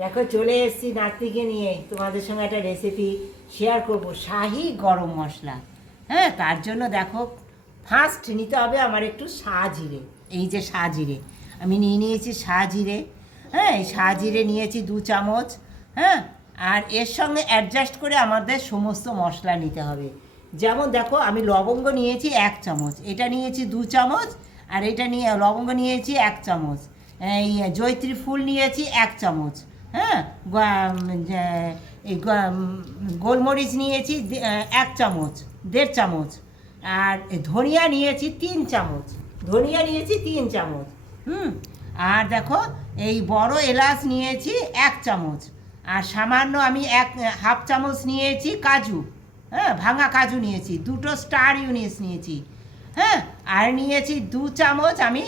দেখো চলে এসেছি নাতিকে নিয়ে, তোমাদের সঙ্গে একটা রেসিপি শেয়ার করব, শাহি গরম মশলা। হ্যাঁ, তার জন্য দেখো ফার্স্ট নিতে হবে আমার একটু সাজিরে। এই যে সাজিরে আমি নিয়ে নিয়েছি সাজিরে। হ্যাঁ, এই সাজিরে নিয়েছি 2 চামচ। হ্যাঁ, আর এর সঙ্গে অ্যাডজাস্ট করে আমাদের সমস্ত মশলা নিতে হবে। যেমন দেখো আমি লবঙ্গ নিয়েছি 1 চামচ, এটা নিয়েছি 2 চামচ, আর এটা নিয়ে লবঙ্গ নিয়েছি 1 চামচ, এই জয়িত্রী ফুল নিয়েছি 1 চামচ। হ্যাঁ, এই গোলমরিচ নিয়েছি 1 চামচ, 1.5 চামচ, আর ধনিয়া নিয়েছি 3 চামচ, ধনিয়া নিয়েছি 3 চামচ। আর দেখো এই বড় এলাচ নিয়েছি 1 চামচ, আর সামান্য আমি 1/2 চামচ নিয়েছি কাজু। হ্যাঁ, ভাঙা কাজু নিয়েছি, 2টো স্টার ইউনিস নিয়েছি। হ্যাঁ, আর নিয়েছি 2 চামচ আমি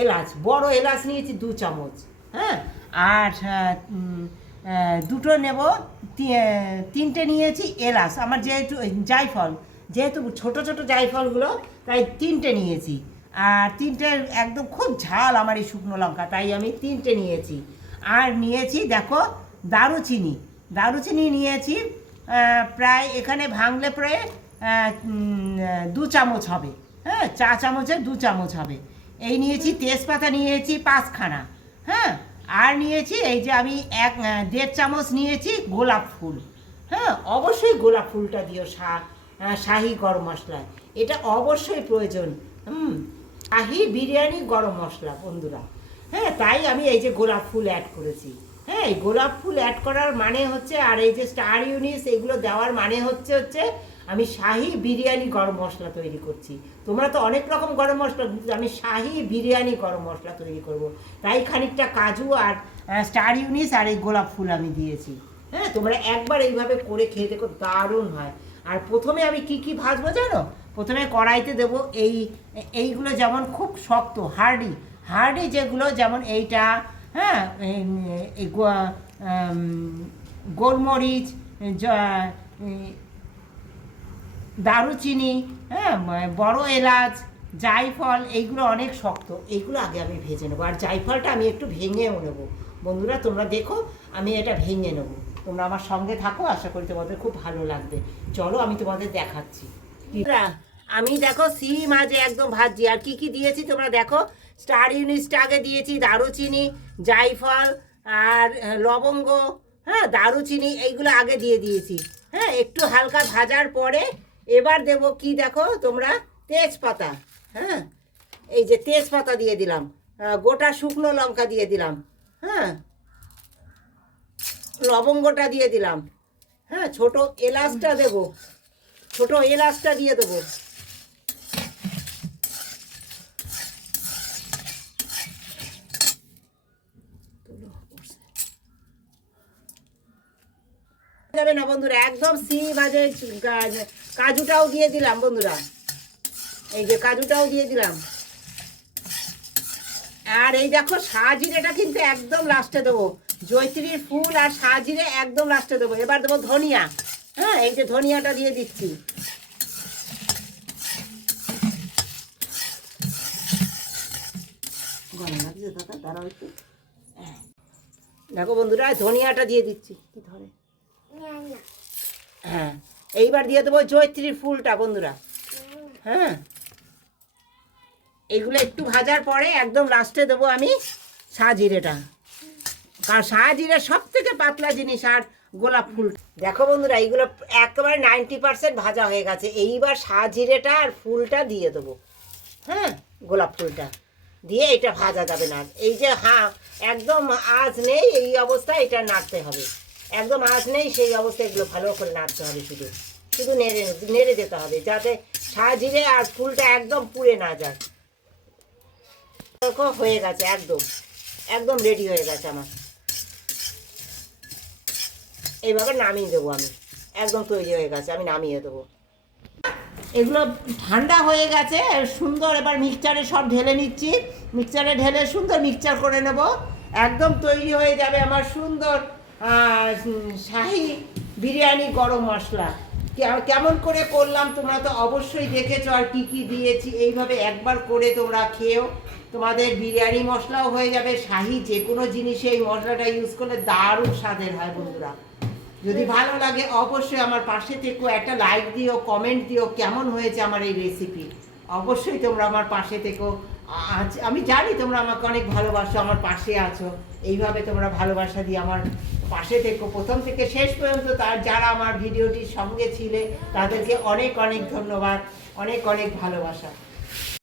এলাচ, বড় এলাচ নিয়েছি 2 চামচ। হ্যাঁ, আর দুটো নেব, 3টে নিয়েছি এলাচ, আমার যেহেতু জায়ফল, যেহেতু ছোট ছোট জায়ফলগুলো, তাই 3টে নিয়েছি। আর 3টে একদম খুব ঝাল আমার এই শুকনো লঙ্কা, তাই আমি 3টে নিয়েছি। আর নিয়েছি দেখো দারুচিনি, দারুচিনি নিয়েছি প্রায়, এখানে ভাঙলে প্রায় 2 চামচ হবে। হ্যাঁ, 4 চামচের 2 চামচ হবে। এই নিয়েছি তেজপাতা নিয়েছি 5খানা। হ্যাঁ, আর নিয়েছি এই যে আমি 1.5 চামচ নিয়েছি গোলাপ ফুল। হ্যাঁ, অবশ্যই গোলাপ ফুলটা দিও শাহি গরম মশলায়, এটা অবশ্যই প্রয়োজন। শাহি বিরিয়ানি গরম মশলা বন্ধুরা। হ্যাঁ, তাই আমি এই যে গোলাপ ফুল অ্যাড করেছি। হ্যাঁ, এই গোলাপ ফুল অ্যাড করার মানে হচ্ছে, আর এই যে স্টার ইউনিস এগুলো দেওয়ার মানে হচ্ছে আমি শাহি বিরিয়ানি গরম মশলা তৈরি করছি। তোমরা তো অনেক রকম গরম মশলা, আমি শাহি বিরিয়ানি গরম মশলা তৈরি করব, তাই খানিকটা কাজু আর স্টার ইউনিস আর এই গোলাপ ফুল আমি দিয়েছি। হ্যাঁ, তোমরা একবার এইভাবে করে খেয়ে দেখো, দারুণ হয়। আর প্রথমে আমি কি ভাজবো জানো? প্রথমে কড়াইতে দেবো এইগুলো, যেমন খুব শক্ত হার্ডি যেগুলো, যেমন এইটা। হ্যাঁ, এই গোলমরিচ, দারুচিনি, হ্যাঁ, বড় এলাচ, জায়ফল, এইগুলো অনেক শক্ত, এইগুলো আগে আমি ভেজে নেবো। আর জায়ফলটা আমি একটু ভেঙেও নেবো। বন্ধুরা তোমরা দেখো আমি এটা ভেঙে নেবো, তোমরা আমার সঙ্গে থাকো, আশা করি তোমাদের খুব ভালো লাগবে। চলো আমি তোমাদের দেখাচ্ছি। আমি দেখো সিম মাঝে একদম ভাজছি। আর কি দিয়েছি তোমরা দেখো, স্টার ইউনিসটা আগে দিয়েছি, দারুচিনি, জায়ফল আর লবঙ্গ। হ্যাঁ, দারুচিনি এইগুলো আগে দিয়ে দিয়েছি। হ্যাঁ, একটু হালকা ভাজার পরে এবার দেব কি দেখো তোমরা, তেজপাতা। হ্যাঁ, এই যে তেজপাতা দিয়ে দিলাম, গোটা শুকনো লঙ্কা দিয়ে দিলাম। হ্যাঁ, লবঙ্গটা দিয়ে দিলাম। হ্যাঁ, ছোট এলাচটা দেবো, ছোট এলাচটা দিয়ে দেবো। যাবে না বন্ধুরা, একদম ভাজে। কাজুটাও দিয়ে দিলাম বন্ধুরা, এই যে কাজুটাও দিয়ে দিলাম। আর এই দেখো সাজিরেটা কিন্তু একদম লাস্টে দেবো, জয়িত্রীর ফুল আর সাজিরে একদম লাস্টে দেবো। এবার দেবো ধনিয়া। হ্যাঁ, এই যে ধনিয়াটা দিয়ে দিচ্ছি। দেখো বন্ধুরা, ধনিয়াটা দিয়ে দিচ্ছি। কি ধরে? হ্যাঁ, এইবার দিয়ে দেবো জয়িত্রীর ফুলটা বন্ধুরা। হ্যাঁ, এগুলো একটু ভাজার পরে একদম লাস্টে দেবো আমি সাজিরেটা, কারণ সাজিরে সব থেকে পাতলা জিনিস। আর গোলাপ ফুল দেখো বন্ধুরা, এইগুলো একেবারে 90% ভাজা হয়ে গেছে। এইবার সাজিরেটা আর ফুলটা দিয়ে দেবো। হ্যাঁ, গোলাপ ফুলটা দিয়ে এটা ভাজা যাবে না। এই যে একদম আঁচ নেই, এই অবস্থায় এটা নাড়তে হবে। একদম আঁচ নেই সেই অবস্থায় এগুলো ভালো করে নাড়তে হবে, শুধু নেড়ে যেতে হবে, যাতে সাজিরে আর ফুলটা একদম পুড়ে না যায়। হয়ে গেছে, একদম রেডি হয়ে গেছে আমার। এইভাবে নামিয়ে দেবো আমি, একদম তৈরি হয়ে গেছে, আমি নামিয়ে দেবো। এগুলো ঠান্ডা হয়ে গেছে সুন্দর। এবার মিক্সচারে সব ঢেলে নিচ্ছি, মিক্সচারে ঢেলে সুন্দর মিক্সচার করে নেব। একদম তৈরি হয়ে যাবে আমার সুন্দর শাহি বিরিয়ানি গরম মশলা। কেমন করে করলাম তোমরা তো অবশ্যই দেখেছো, আর কি দিয়েছি। এইভাবে একবার করে তোমরা খেয়েও, তোমাদের বিরিয়ানি মশলাও হয়ে যাবে, শাহি যে কোনো জিনিসে এই মশলাটা ইউজ করলে দারুণ স্বাদের হয় বন্ধুরা। যদি ভালো লাগে অবশ্যই আমার পাশে থেকো, একটা লাইক দিও, কমেন্ট দিও কেমন হয়েছে আমার এই রেসিপি। অবশ্যই তোমরা আমার পাশে থেকো। আমি জানি তোমরা আমাকে অনেক ভালোবাসো, আমার পাশে আছো, এইভাবে তোমরা ভালোবাসা দিয়ে আমার পাশে থেকো প্রথম থেকে শেষ পর্যন্ত। তার যারা আমার ভিডিওটির সঙ্গে ছিলে তাদেরকে অনেক অনেক ধন্যবাদ, অনেক অনেক ভালোবাসা।